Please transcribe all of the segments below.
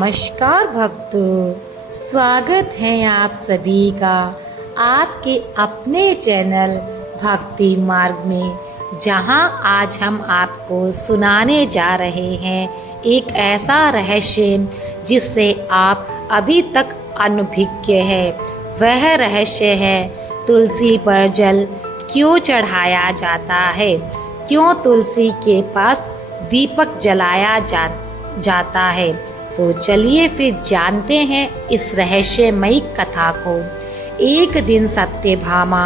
नमस्कार भक्तों, स्वागत है आप सभी का आपके अपने चैनल भक्ति मार्ग में, जहां आज हम आपको सुनाने जा रहे हैं एक ऐसा रहस्य जिससे आप अभी तक अनभिज्ञ है। वह रहस्य है तुलसी पर जल क्यों चढ़ाया जाता है, क्यों तुलसी के पास दीपक जलाया जाता है। तो चलिए फिर जानते हैं इस रहस्यमयी कथा को। एक दिन सत्यभामा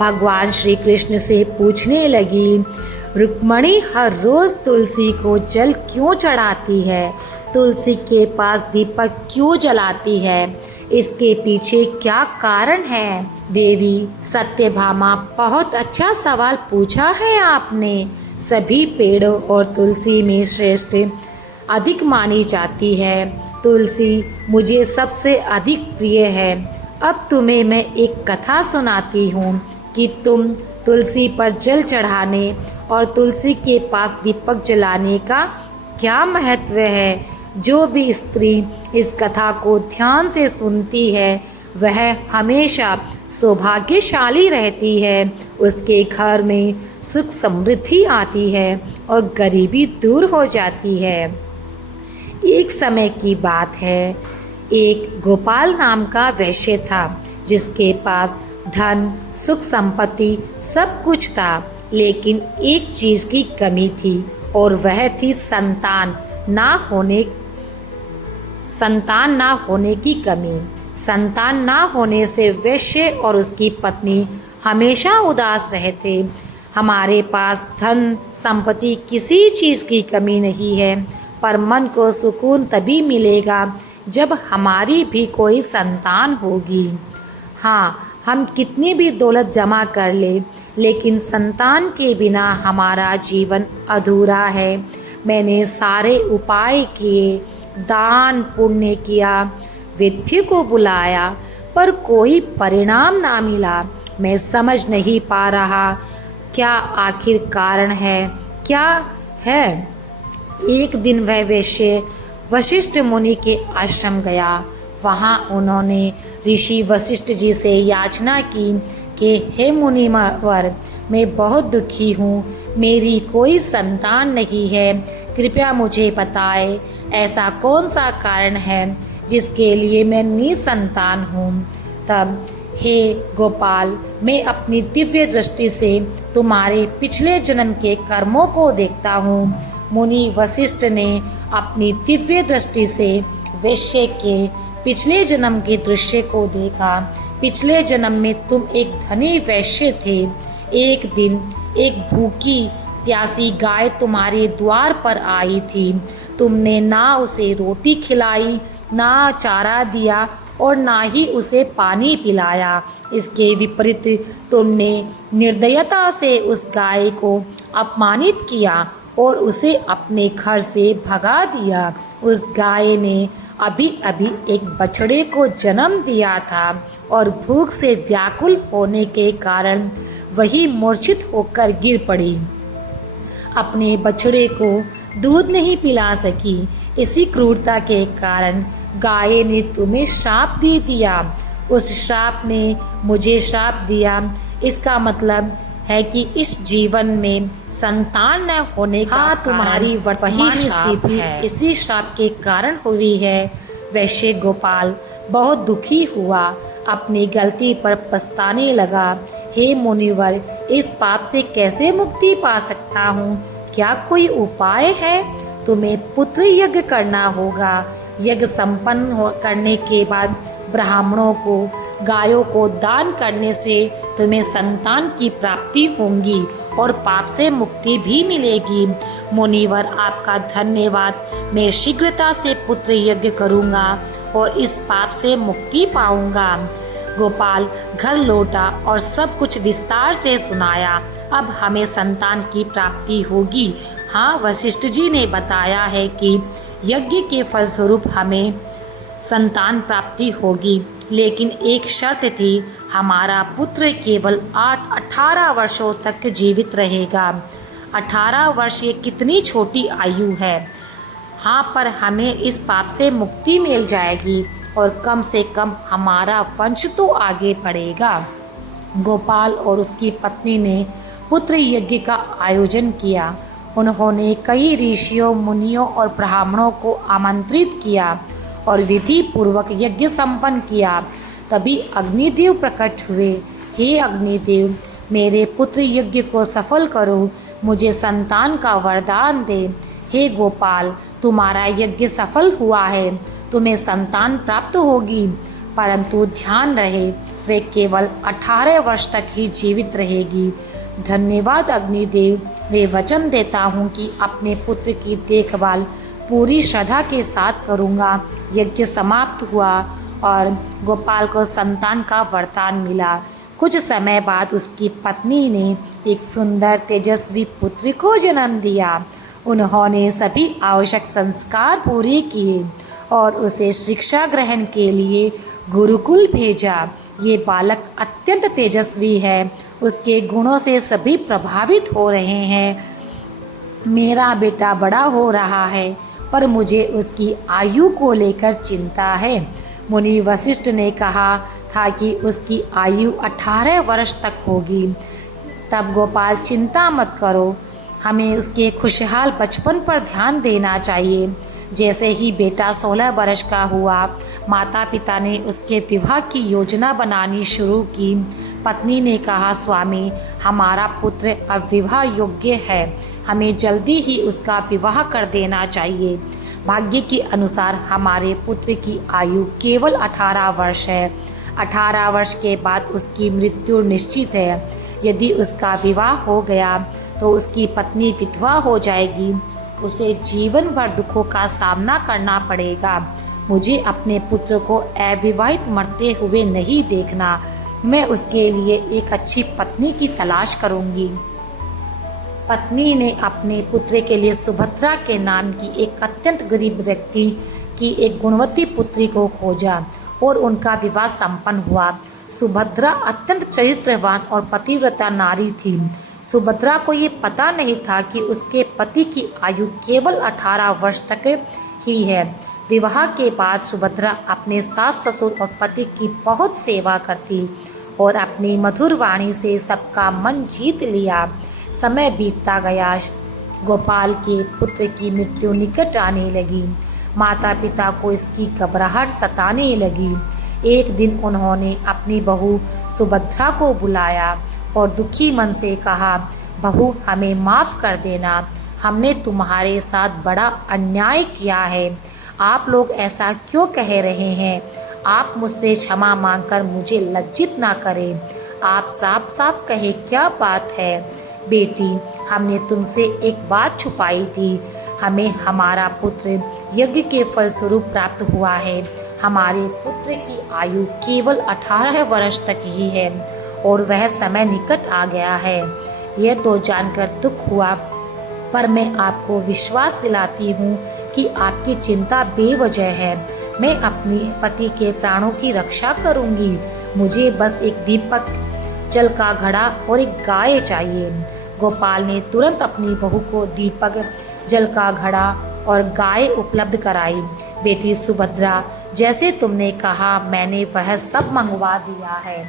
भगवान श्री कृष्ण से पूछने लगी, रुक्मणी हर रोज तुलसी को जल क्यों चढ़ाती है, तुलसी के पास दीपक क्यों जलाती है, इसके पीछे क्या कारण है। देवी सत्यभामा, बहुत अच्छा सवाल पूछा है आपने। सभी पेड़ों और तुलसी में श्रेष्ठ अधिक मानी जाती है। तुलसी मुझे सबसे अधिक प्रिय है। अब तुम्हें मैं एक कथा सुनाती हूँ कि तुम तुलसी पर जल चढ़ाने और तुलसी के पास दीपक जलाने का क्या महत्व है। जो भी स्त्री इस कथा को ध्यान से सुनती है वह हमेशा सौभाग्यशाली रहती है। उसके घर में सुख समृद्धि आती है और गरीबी दूर हो जाती है। एक समय की बात है, एक गोपाल नाम का वैश्य था जिसके पास धन संपत्ति सब कुछ था, लेकिन एक चीज की कमी थी और वह थी संतान ना होने की कमी। संतान ना होने से वैश्य और उसकी पत्नी हमेशा उदास रहते। हमारे पास धन संपत्ति किसी चीज की कमी नहीं है, पर मन को सुकून तभी मिलेगा जब हमारी भी कोई संतान होगी। हाँ, हम कितनी भी दौलत जमा कर ले, लेकिन संतान के बिना हमारा जीवन अधूरा है। मैंने सारे उपाय किए, दान पुण्य किया, विद्या को बुलाया, पर कोई परिणाम ना मिला। मैं समझ नहीं पा रहा क्या आखिर कारण है, क्या है। एक दिन वह वैश्य वशिष्ठ मुनि के आश्रम गया। वहाँ उन्होंने ऋषि वशिष्ठ जी से याचना की कि हे मुनिवर, मैं बहुत दुखी हूँ, मेरी कोई संतान नहीं है, कृपया मुझे बताएं ऐसा कौन सा कारण है जिसके लिए मैं निसंतान हूँ। तब हे गोपाल, मैं अपनी दिव्य दृष्टि से तुम्हारे पिछले जन्म के कर्मों को देखता हूँ। मुनि वशिष्ठ ने अपनी दिव्य दृष्टि से वैश्य के पिछले जन्म के दृश्य को देखा। पिछले जन्म में तुम एक धनी वैश्य थे। एक दिन एक भूखी प्यासी गाय तुम्हारे द्वार पर आई थी। तुमने ना उसे रोटी खिलाई, ना चारा दिया और ना ही उसे पानी पिलाया। इसके विपरीत तुमने निर्दयता से उस गाय को अपमानित किया और उसे अपने घर से भगा दिया। उस गाय ने अभी अभी एक बछड़े को जन्म दिया था और भूख से व्याकुल होने के कारण वही मूर्छित होकर गिर पड़ी। अपने बछड़े को दूध नहीं पिला सकी। इसी क्रूरता के कारण गाय ने तुम्हें श्राप दे दिया। उस श्राप ने मुझे श्राप दिया। इसका मतलब है कि इस जीवन में संतान न होने का तुम्हारी वर्तमान स्थिति इसी श्राप के कारण हुई है। वैश्य गोपाल बहुत दुखी हुआ, अपनी गलती पर पछताने लगा। हे मुनिवर, इस पाप से कैसे मुक्ति पा सकता हूँ? क्या कोई उपाय है? तुम्हें पुत्र यज्ञ करना होगा। यज्ञ संपन्न करने के बाद ब्राह्मणों को गायों को दान करने से तुम्हें संतान की प्राप्ति होगी और पाप से मुक्ति भी मिलेगी। मुनिवर, आपका धन्यवाद। मैं शीघ्रता से पुत्र यज्ञ करूँगा और इस पाप से मुक्ति पाऊँगा। गोपाल घर लौटा और सब कुछ विस्तार से सुनाया। अब हमें संतान की प्राप्ति होगी। हाँ, वशिष्ठ जी ने बताया है कि यज्ञ के फलस्वरूप हमें संतान प्राप्ति होगी, लेकिन एक शर्त थी, हमारा पुत्र केवल 18 वर्षों तक जीवित रहेगा। 18 वर्ष ये कितनी छोटी आयु है। हाँ, पर हमें इस पाप से मुक्ति मिल जाएगी और कम से कम हमारा वंश तो आगे बढ़ेगा। गोपाल और उसकी पत्नी ने पुत्र यज्ञ का आयोजन किया। उन्होंने कई ऋषियों, मुनियों और ब्राह्मणों को आमंत्रित किया और विधि पूर्वक यज्ञ संपन्न किया। तभी अग्निदेव प्रकट हुए। हे अग्निदेव, मेरे पुत्र यज्ञ को सफल करो, मुझे संतान का वरदान दे। हे गोपाल, तुम्हारा यज्ञ सफल हुआ है, तुम्हें संतान प्राप्त होगी, परंतु ध्यान रहे वे केवल 18 वर्ष तक ही जीवित रहेगी। धन्यवाद अग्निदेव, वे वचन देता हूँ कि अपने पुत्र की देखभाल पूरी श्रद्धा के साथ करूँगा। यज्ञ समाप्त हुआ और गोपाल को संतान का वरदान मिला। कुछ समय बाद उसकी पत्नी ने एक सुंदर तेजस्वी पुत्र को जन्म दिया। उन्होंने सभी आवश्यक संस्कार पूरे किए और उसे शिक्षा ग्रहण के लिए गुरुकुल भेजा। ये बालक अत्यंत तेजस्वी है, उसके गुणों से सभी प्रभावित हो रहे हैं। मेरा बेटा बड़ा हो रहा है, पर मुझे उसकी आयु को लेकर चिंता है। मुनि वशिष्ठ ने कहा था कि उसकी आयु 18 वर्ष तक होगी। तब गोपाल, चिंता मत करो, हमें उसके खुशहाल बचपन पर ध्यान देना चाहिए। जैसे ही बेटा 16 वर्ष का हुआ, माता पिता ने उसके विवाह की योजना बनानी शुरू की। पत्नी ने कहा, स्वामी, हमारा पुत्र अब विवाह योग्य है, हमें जल्दी ही उसका विवाह कर देना चाहिए। भाग्य के अनुसार हमारे पुत्र की आयु केवल 18 वर्ष है। 18 वर्ष के बाद उसकी मृत्यु निश्चित है। यदि उसका विवाह हो गया तो उसकी पत्नी विधवा हो जाएगी, उसे जीवन भर दुखों का सामना करना पड़ेगा। मुझे अपने पुत्र को अविवाहित मरते हुए नहीं देखना। मैं उसके लिए एक अच्छी पत्नी की तलाश करूंगी। पत्नी ने अपने पुत्र के लिए सुभद्रा के नाम की एक अत्यंत गरीब व्यक्ति की एक गुणवती पुत्री को खोजा और उनका विवाह संपन्न हुआ। सुभद्रा अत्यंत चरित्रवान और पतिव्रता नारी थी। सुभद्रा को ये पता नहीं था कि उसके पति की आयु केवल 18 वर्ष तक ही है। विवाह के बाद सुभद्रा अपने सास ससुर और पति की बहुत सेवा करती और अपनी मधुर वाणी से सबका मन जीत लिया। समय बीतता गया। गोपाल के पुत्र की मृत्यु निकट आने लगी। माता पिता को इसकी घबराहट सताने लगी। एक दिन उन्होंने अपनी बहू सुभद्रा को बुलाया और दुखी मन से कहा, बहू, हमें माफ़ कर देना, हमने तुम्हारे साथ बड़ा अन्याय किया है। आप लोग ऐसा क्यों कह रहे हैं? आप मुझसे क्षमा मांगकर मुझे लज्जित ना करें। आप साफ साफ कहे, क्या बात है? बेटी, हमने तुमसे एक बात छुपाई थी। हमें हमारा पुत्र यज्ञ के फलस्वरूप प्राप्त हुआ है। हमारे पुत्र की आयु केवल 18 वर्ष तक ही है और वह समय निकट आ गया है। यह तो जानकर दुख हुआ, पर मैं आपको विश्वास दिलाती हूँ कि आपकी चिंता बेवजह है। मैं अपने पति के प्राणों की रक्षा करूँगी। मुझे बस एक दीपक, जल का घड़ा और एक गाय चाहिए। गोपाल ने तुरंत अपनी बहू को दीपक, जल का घड़ा और गाय उपलब्ध कराई। बेटी सुभद्रा, जैसे तुमने कहा मैंने वह सब मंगवा दिया है।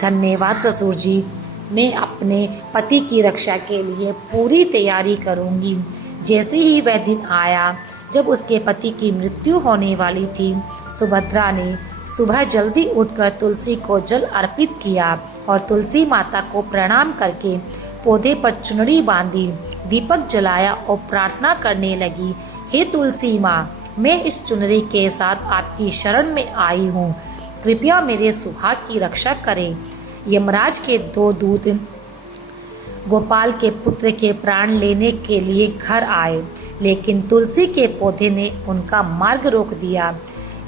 धन्यवाद ससुर जी, मैं अपने पति की रक्षा के लिए पूरी तैयारी करूंगी। जैसे ही वह दिन आया जब उसके पति की मृत्यु होने वाली थी, सुभद्रा ने सुबह जल्दी उठकर तुलसी को जल अर्पित किया और तुलसी माता को प्रणाम करके पौधे पर चुनरी बांधी, दीपक जलाया और प्रार्थना करने लगी, हे तुलसी माँ, मैं इस चुनरी के साथ आपकी शरण में आई हूँ। कृपया मेरे सुहाग की रक्षा करें। यमराज के 2 दूत गोपाल के पुत्र के प्राण लेने के लिए घर आए, लेकिन तुलसी के पौधे ने उनका मार्ग रोक दिया।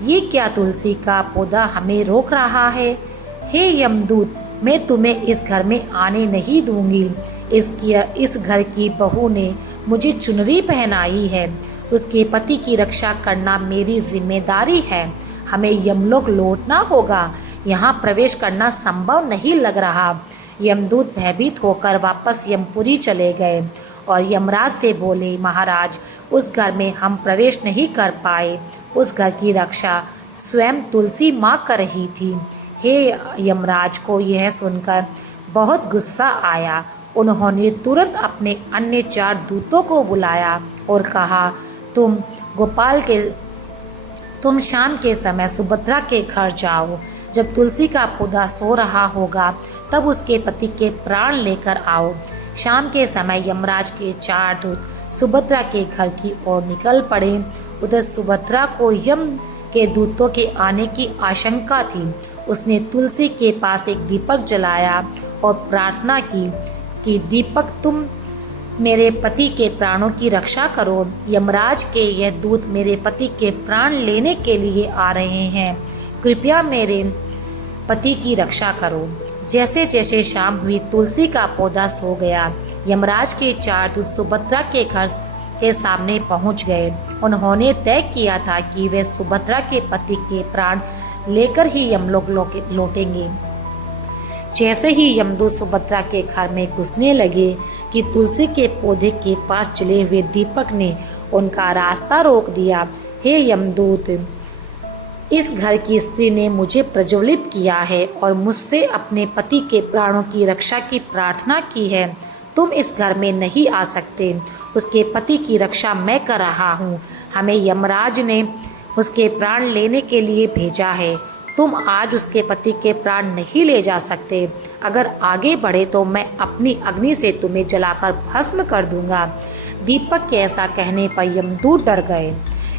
ये क्या तुलसी का पौधा हमें रोक रहा है? हे यमदूत, मैं तुम्हें इस घर में आने नहीं दूंगी। इस घर की बहू ने मुझे चुनरी पहनाई है। उसके पति की रक्षा करना मेरी जिम्मेदारी है। हमें यमलोक लौटना होगा। यहाँ प्रवेश करना संभव नहीं लग रहा। यमदूत भयभीत होकर वापस यमपुरी चले गए और यमराज से बोले, महाराज, उस घर में हम प्रवेश नहीं कर पाए। उस घर की रक्षा स्वयं तुलसी माँ कर रही थी। हे यमराज को यह सुनकर बहुत गुस्सा आया। उन्होंने तुरंत अपने अन्य 4 दूतों को बुलाया और कहा, तुम शाम के समय सुभद्रा के घर जाओ। जब तुलसी का पौधा सो रहा होगा तब उसके पति के प्राण लेकर आओ। शाम के समय यमराज के 4 दूत सुभद्रा के घर की ओर निकल पड़े। उधर सुभद्रा को यम के दूतों के आने की आशंका थी। उसने तुलसी के पास एक दीपक जलाया और प्रार्थना की कि दीपक, तुम मेरे पति के प्राणों की रक्षा करो। यमराज के यह दूत मेरे पति के प्राण लेने के लिए आ रहे हैं। कृपया मेरे पति की रक्षा करो। जैसे जैसे शाम हुई, तुलसी का पौधा सो गया। यमराज के 4 दूत सुभद्रा के घर के सामने पहुंच गए। उन्होंने तय किया था कि वे सुभद्रा के पति के प्राण लेकर ही यमलोक लौटेंगे। जैसे ही यमदूत सुभद्रा के घर में घुसने लगे कि तुलसी के पौधे के पास जले हुए दीपक ने उनका रास्ता रोक दिया। हे यमदूत, इस घर की स्त्री ने मुझे प्रज्वलित किया है और मुझसे अपने पति के प्राणों की रक्षा की प्रार्थना की है। तुम इस घर में नहीं आ सकते। उसके पति की रक्षा मैं कर रहा हूँ। हमें यमराज ने उसके प्राण लेने के लिए भेजा है। तुम आज उसके पति के प्राण नहीं ले जा सकते। अगर आगे बढ़े तो मैं अपनी अग्नि से तुम्हें जलाकर भस्म कर दूंगा। दीपक के ऐसा कहने पर यमदूत डर गए।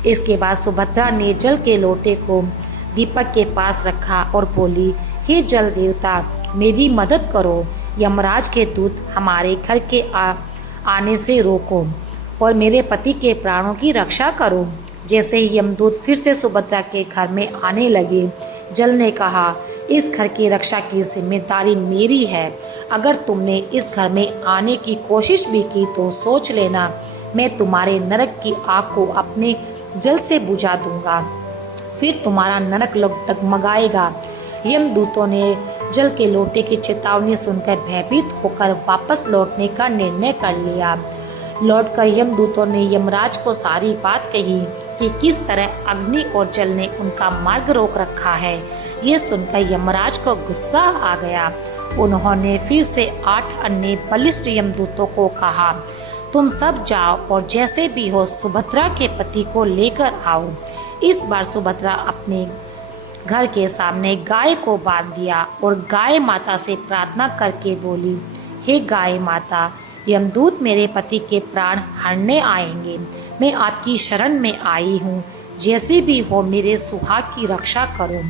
इसके बाद सुभद्रा ने जल के लोटे को दीपक के पास रखा और बोली, हे जल देवता, मेरी मदद करो। यमराज के दूत हमारे घर के आने से रोको और मेरे पति के प्राणों की रक्षा करो। जैसे ही यमदूत फिर से सुभद्रा के घर में आने लगे, जल ने कहा, इस घर की रक्षा की जिम्मेदारी मेरी है। अगर तुमने इस घर में आने की कोशिश भी की तो सोच लेना, मैं तुम्हारे नरक की आग को अपने जल से बुझा दूंगा। फिर तुम्हारा नरक डगमगाएगा। यमदूतों ने जल के लोटे की चेतावनी सुनकर भयभीत होकर वापस लौटने का निर्णय कर लिया। लौटकर यमदूतों ने यमराज को सारी बात कही कि किस तरह अग्नि और जल ने उनका मार्ग रोक रखा है। ये सुनकर यमराज को गुस्सा आ गया। उन्होंने फिर से 8 अन्य बलिष्ठ यमदूतों को कहा, तुम सब जाओ और जैसे भी हो सुभद्रा के पति को लेकर आओ। इस बार सुभद्रा अपने घर के सामने गाय को बांध दिया और गाय माता से प्रार्थना करके बोली, हे गाय माता, यमदूत मेरे पति के प्राण हरने आएंगे। मैं आपकी शरण में आई हूँ। जैसे भी हो मेरे सुहाग की रक्षा करो।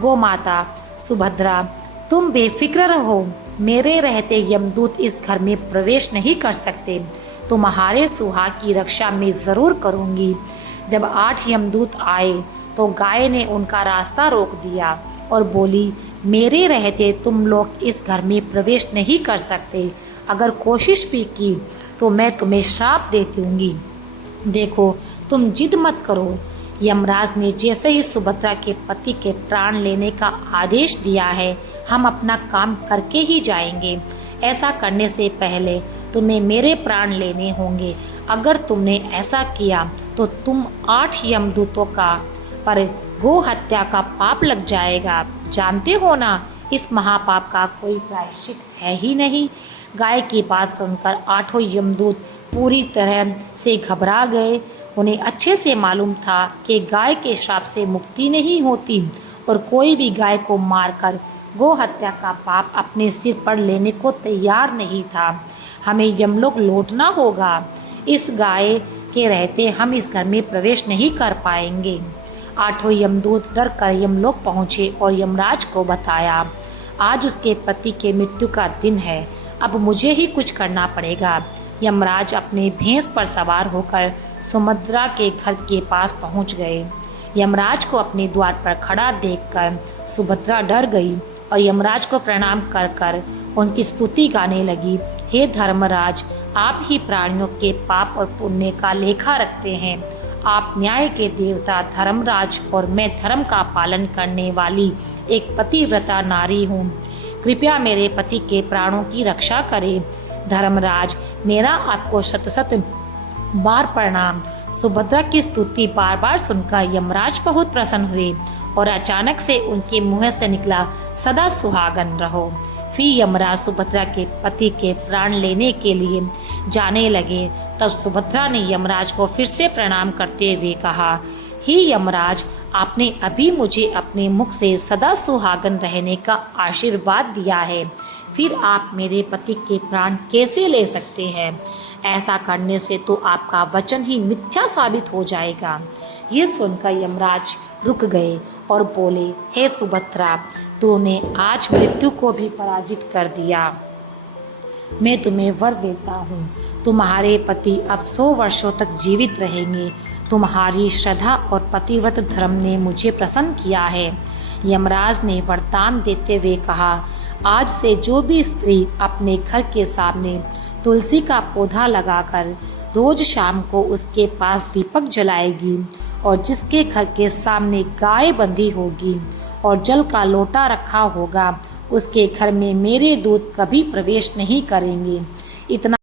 गो माता सुभद्रा, तुम बेफिक्र रहो। मेरे रहते यमदूत इस घर में प्रवेश नहीं कर सकते। तुम्हारे सुहाग की रक्षा मैं ज़रूर करूँगी। जब 8 यमदूत आए तो गाय ने उनका रास्ता रोक दिया और बोली, मेरे रहते तुम लोग इस घर में प्रवेश नहीं कर सकते। अगर कोशिश भी की तो मैं तुम्हें श्राप दे दूंगी। देखो, तुम जिद मत करो। यमराज ने जैसे ही सुभद्रा के पति के प्राण लेने का आदेश दिया है, हम अपना काम करके ही जाएंगे। ऐसा करने से पहले तुम्हें मेरे प्राण लेने होंगे। अगर तुमने ऐसा किया तो तुम 8 यमदूतों का पर गो हत्या का पाप लग जाएगा। जानते हो ना, इस महापाप का कोई प्रायश्चित है ही नहीं। गाय की बात सुनकर 8 यमदूत पूरी तरह से घबरा गए। उन्हें अच्छे से मालूम था कि गाय के श्राप से मुक्ति नहीं होती और कोई भी गाय को मारकर गो हत्या का पाप अपने सिर पर लेने को तैयार नहीं था। हमें यमलोक लौटना होगा। इस गाय के रहते हम इस घर में प्रवेश नहीं कर पाएंगे। 8 यमदूत डर कर यमलोक पहुँचे और यमराज को बताया, आज उसके पति के मृत्यु का दिन है। अब मुझे ही कुछ करना पड़ेगा। यमराज अपने भैंस पर सवार होकर सुभद्रा के घर के पास पहुंच गए। यमराज को अपने द्वार पर खड़ा देखकर सुभद्रा डर गई और यमराज को प्रणाम कर कर उनकी स्तुति गाने लगी। हे धर्मराज, आप ही प्राणियों के पाप और पुण्य का लेखा रखते हैं। आप न्याय के देवता धर्मराज और मैं धर्म का पालन करने वाली एक पतिव्रता नारी हूँ। कृपया मेरे पति के प्राणों की रक्षा करें। धर्मराज, मेरा आपको शत शत बार प्रणाम। सुभद्रा की स्तुति बार बार सुनकर यमराज बहुत प्रसन्न हुए और अचानक से उनके मुंह से निकला, सदा सुहागन रहो। फिर यमराज सुभद्रा के पति के प्राण लेने के लिए जाने लगे। तब सुभद्रा ने यमराज को फिर से प्रणाम करते हुए कहा, हे यमराज, आपने अभी मुझे अपने मुख से सदा सुहागन रहने का आशीर्वाद दिया है, फिर आप मेरे पति के प्राण कैसे ले सकते हैं? ऐसा करने से तो आपका वचन ही मिथ्या साबित हो जाएगा। ये सुनकर यमराज रुक गए और बोले, हे सुभद्रा, तूने आज मृत्यु को भी पराजित कर दिया। मैं तुम्हें वर देता हूँ, तुम्हारे पति अब 100 वर्षों तक जीवित रहेंगे। तुम्हारी श्रद्धा और पतिव्रत धर्म ने मुझे प्रसन्न किया है। यमराज ने वरदान देते हुए कहा, आज से जो भी स्त्री अपने घर के सामने तुलसी का पौधा लगाकर रोज शाम को उसके पास दीपक जलाएगी और जिसके घर के सामने गाय बंधी होगी और जल का लोटा रखा होगा, उसके घर में मेरे दूत कभी प्रवेश नहीं करेंगे। इतना